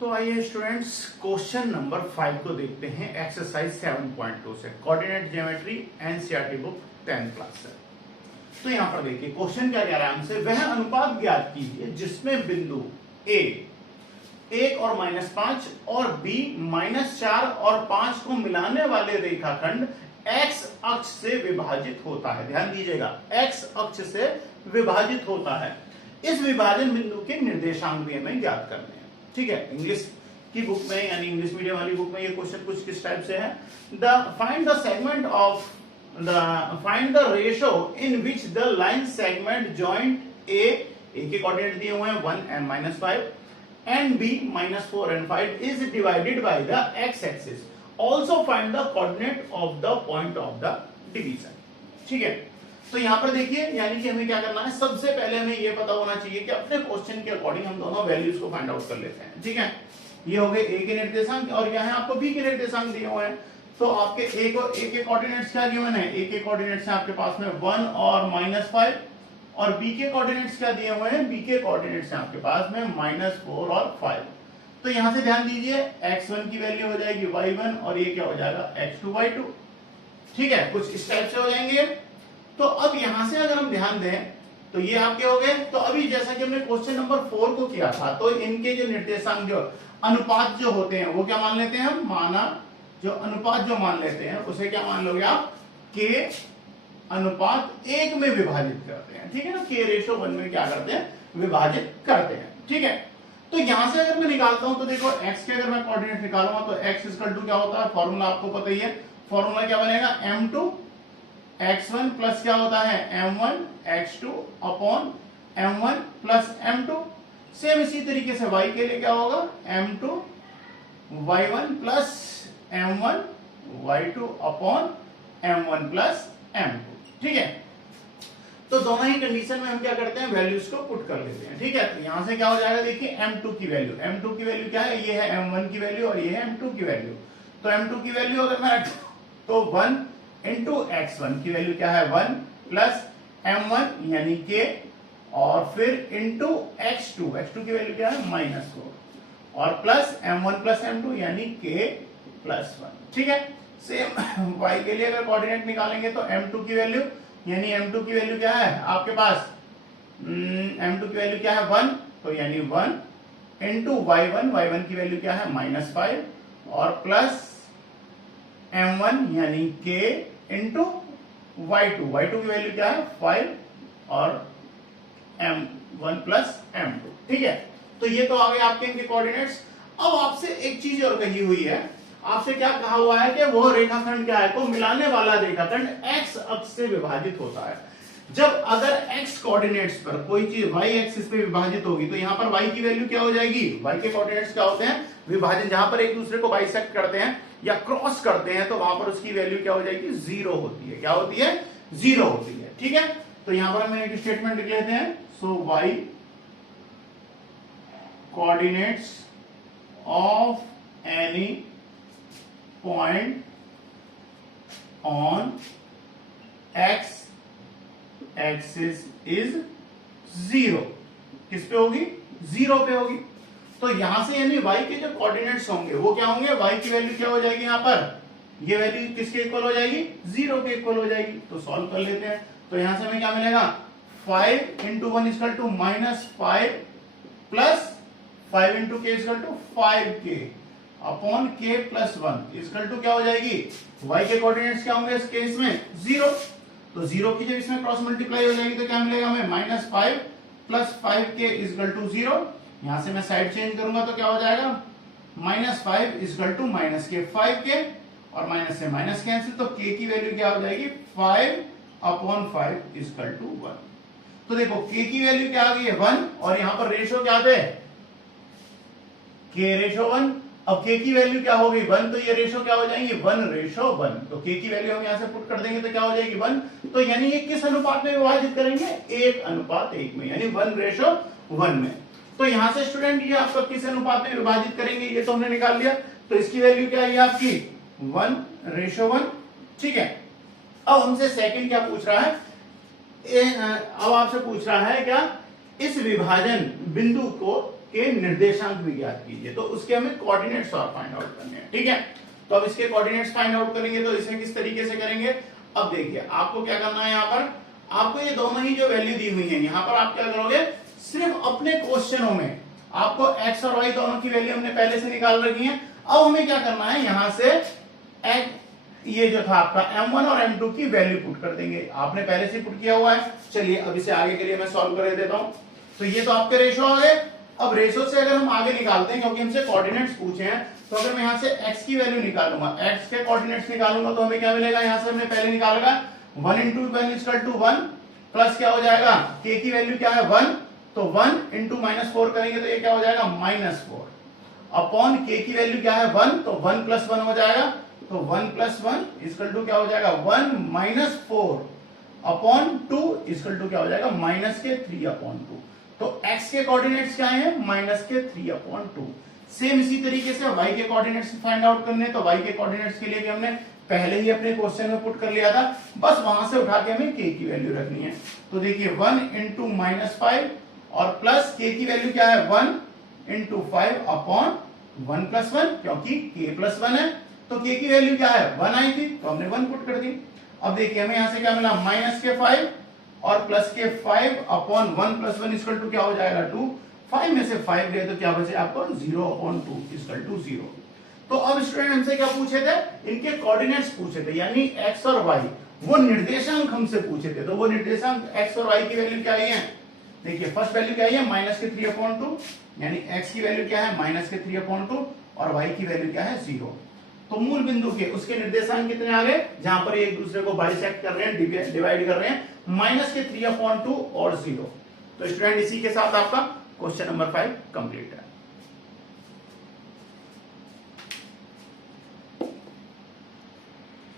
तो आइए students question number 5 को देखते हैं एक्सरसाइज 7.2 से coordinate geometry NCERT book 10th class से। तो यहां पर देखिए क्वेश्चन क्या कह रहा है हमसे, वह अनुपात ज्ञात कीजिए जिसमें बिंदु ए 1 और -5 और बी -4 और 5 को मिलाने वाले रेखाखंड एक्स अक्ष से विभाजित होता है। ध्यान दीजिएगा, एक्स अक्ष से विभाजित होता है। इस विभाजन बिंदु के निर्देशांक भी हमें ज्ञात करने हैं। ठीक है, इंग्लिश की बुक में यानी इंग्लिश मीडियम वाली बुक में ये क्वेश्चन कुछ किस टाइप से है, find the segment of find the ratio in which the line segment joint A के कोऑर्डिनेट दिए हुए हैं 1 and -5 and b -4 and 5 is divided by the x axis. Also find the coordinate of the point of the division. ठीक है, तो यहां पर देखिए यानी कि हमें क्या करना है, सबसे पहले हमें यह पता होना चाहिए कि अपने क्वेश्चन के अकॉर्डिंग हम दोनों वैल्यूज को फाइंड आउट कर लेते हैं। ठीक है, ये हो गए ए के निर्देशांक और यहाँ आपको बी के निर्देशांक दिए हुए हैं। तो आपके ए के कोऑर्डिनेट्स क्या गिवन है, ए के कोऑर्डिनेट्स आपके पास में 1 और -5 और बी के कोऑर्डिनेट्स क्या दिए हुए हैं, बी के कोऑर्डिनेट्स आपके पास में -4 और 5। तो यहां से ध्यान दीजिए x1 की वैल्यू हो जाएगी y1 और ये क्या हो जाएगा x2 y2। ठीक है, कुछ इस टाइप से हो जाएंगे। तो अब यहां से अगर हम ध्यान दें तो ये आपके हो गए। तो अभी जैसा कि हमने क्वेश्चन नंबर 4 को किया था, तो इनके जो निर्देशांक जो अनुपात जो होते हैं वो क्या मान लेते हैं हम, माना जो अनुपात जो मान लेते हैं उसे क्या मान लोगे आप, k अनुपात 1 में विभाजित करते हैं। ठीक है ना, k/1 में क्या करते हैं, विभाजित करते हैं। ठीक है, तो यहां से अगर मैं निकालता हूं तो देखो x के अगर मैं कोऑर्डिनेट निकालूंगा तो x = क्या होता है, फॉर्मूला आपको पता ही है। फॉर्मूला क्या बनेगा, m2 x1 प्लस क्या होता है m1 x2 upon m1 plus m2। Same इसी तरीके से y के लिए क्या होगा m2 y1 plus m1 y2 upon m1 plus m2। ठीक है, तो दोनों ही कंडीशन में हम क्या करते हैं, वैल्यूज को पुट कर लेते हैं। ठीक है, तो यहां से क्या हो जाएगा, देखिए m2 की वैल्यू क्या है, ये है m1 की वैल्यू और ये है m2 की वैल्यू। तो m2 की वैल्यू अगर मैं तो 1 इंटू x1 की वैल्यू क्या है 1 प्लस m1 यानी k और फिर इंटू x2 की वैल्यू क्या है -4 और प्लस m1 प्लस m2 यानी k प्लस 1। ठीक है, सेम y के लिए अगर कोऑर्डिनेट निकालेंगे तो m2 की वैल्यू यानी m2 की वैल्यू क्या है आपके पास, m2 की वैल्यू क्या है 1, तो यानी 1 इंटू y1 की वैल्यू क्या है -5 और प्लस m1 यानी k इंटू y2 की वैल्यू क्या है 5 और m1 प्लस m2। ठीक है, तो ये तो आ गए आपके इनके कोऑर्डिनेट्स। अब आपसे एक चीज और कही हुई है, आपसे क्या कहा हुआ है कि वो रेखाखंड क्या है, को मिलाने वाला रेखाखंड x अक्ष से विभाजित होता है। जब अगर x कोऑर्डिनेट्स पर कोई चीज y एक्सिस पे विभाजित होगी तो यहाँ पर y की वैल्यू क्या हो जाएगी, y के कोऑर्डिनेट्स क्या होते हैं, विभाजन जहां पर एक दूसरे को बाइसेक्ट करते हैं या क्रॉस करते हैं तो वहां पर उसकी वैल्यू क्या हो जाएगी, 0 होती है। क्या होती है, 0 होती है। ठीक है, तो यहां पर हम एक स्टेटमेंट लिख लेते हैं, सो y coordinates of any point on x axis is 0। किस पे होगी, 0 पे होगी। तो यहां से यानी y के जो कोऑर्डिनेट्स होंगे वो क्या होंगे, y की वैल्यू क्या हो जाएगी, यहां पर ये वैल्यू किसके इक्वल हो जाएगी, 0 के इक्वल हो जाएगी। तो सॉल्व कर लेते हैं, तो यहां से हमें क्या मिलेगा 5 into 1 = -5 plus 5 into k = 5k upon k plus 1 क्या हो जाएगी, y के कोऑर्डिनेट्स क्या होंगे इस केस में 0। तो 0 की जब इसमें क्रॉस मल्टीप्लाई हो जाएगी तो क्या मिलेगा हमें -5 प्लस 5k = 0। यहां से मैं साइड चेंज करूंगा तो क्या हो जाएगा -5 = -k 5k और माइनस से माइनस कैंसिल, तो k की वैल्यू क्या हो जाएगी 5/5 = 1। तो देखो k की वैल्यू क्या आ गई है 1 और यहां पर रेशो क्या थे k/1। अब k की वैल्यू क्या हो गई 1, तो ये रेशो क्या हो जाएंगे 1/1। तो k की वैल्यू हम यहां से पुट कर देंगे तो क्या हो जाएगी 1। तो यानी ये किस अनुपात में विभाजित करेंगे, 1:1 में, यानी 1/1 में। तो यहां से स्टूडेंट ये आपका किस अनुपात में विभाजित करेंगे ये तो हमने निकाल लिया। तो इसकी वैल्यू क्या है आपकी 1/1। ठीक है, अब हमसे सेकंड क्या पूछ रहा है, अब आपसे पूछ रहा है क्या, इस विभाजन बिंदु को के निर्देशांक भी ज्ञात कीजिए। तो उसके हमें कोऑर्डिनेट्स और फाइंड आउट करने हैं, ठीक है। तो अब इसके कोऑर्डिनेट्स फाइंड आउट करेंगे तो इसे किस तरीके से करेंगे, अब देखिए आपको क्या करना है, यहाँ पर आपको ये दोनों ही जो वैल्यू दी हुई है यहाँ पर आप क्या करोगे, सिर्फ अपने क्वेश्चनों में आपको एक्स और वाई दोनों की वैल्यू हमने पहले से निकाल रखी है। अब हमें क्या करना है, यहां से ये जो था आपका m1 और m2 की वैल्यू पुट कर देंगे, आपने पहले से पुट किया हुआ है। चलिए अब इसे आगे के लिए मैं सॉल्व कर देता हूं। तो ये तो आपके रेशो आ गए। अब रेशो से अगर हम आगे निकालते हैं, क्योंकि हमसे कोऑर्डिनेट्स पूछे हैं, तो अगर मैं यहां से x की वैल्यू निकालूंगा, x के कोऑर्डिनेट्स निकालूंगा, तो हमें क्या मिलेगा, यहां से हमने पहले निकाला 1 × 1 प्लस क्या हो जाएगा, k की वैल्यू क्या है 1, तो 1 × -4 करेंगे तो ये क्या हो जाएगा -4 अपॉन k की वैल्यू क्या है 1, तो 1 + 1 हो जाएगा, तो 1 + 1 क्या हो जाएगा 1 - 4 अपॉन 2 क्या हो जाएगा -3/2। तो x के कोऑर्डिनेट्स क्या है -3/2। सेम इसी तरीके से y के कोऑर्डिनेट्स फाइंड आउट करने, तो y के कोऑर्डिनेट्स के लिए भी हमने पहले ही अपने क्वेश्चन में पुट कर लिया था, बस वहां से उठा के हमें k की वैल्यू रखनी है। तो देखिए 1 × -5 और प्लस k की वैल्यू क्या है 1 × 5 अपॉन 1 + 1, क्योंकि k + 1 है, तो k की वैल्यू क्या है 1 आई थी, तो हमने 1 पुट कर दी। अब देखिए हमें यहां से क्या मिला -5 और +5 अपॉन 1 + 1 क्या हो जाएगा 2, 5 में से 5 गए तो क्या बचे आपको 0/2 0। तो अब स्टूडेंट हमसे क्या पूछे थे, इनके कोऑर्डिनेट्स पूछे थे, यानी x और y, वो निर्देशांक हमसे पूछे थे। तो वो निर्देशांक x और y की वैल्यू क्या आई है, देखिए फर्स्ट वैल्यू क्या है -3/2, यानी x की वैल्यू क्या है -3/2 और y की वैल्यू क्या है 0। तो मूल बिंदु के उसके निर्देशांक कितने आ गए, जहां पर एक दूसरे को बाइसेक्ट कर रहे हैं, डिवाइड कर रहे हैं, -3/2 और 0। तो स्टूडेंट इसी के साथ आपका क्वेश्चन नंबर 5 कंप्लीट है।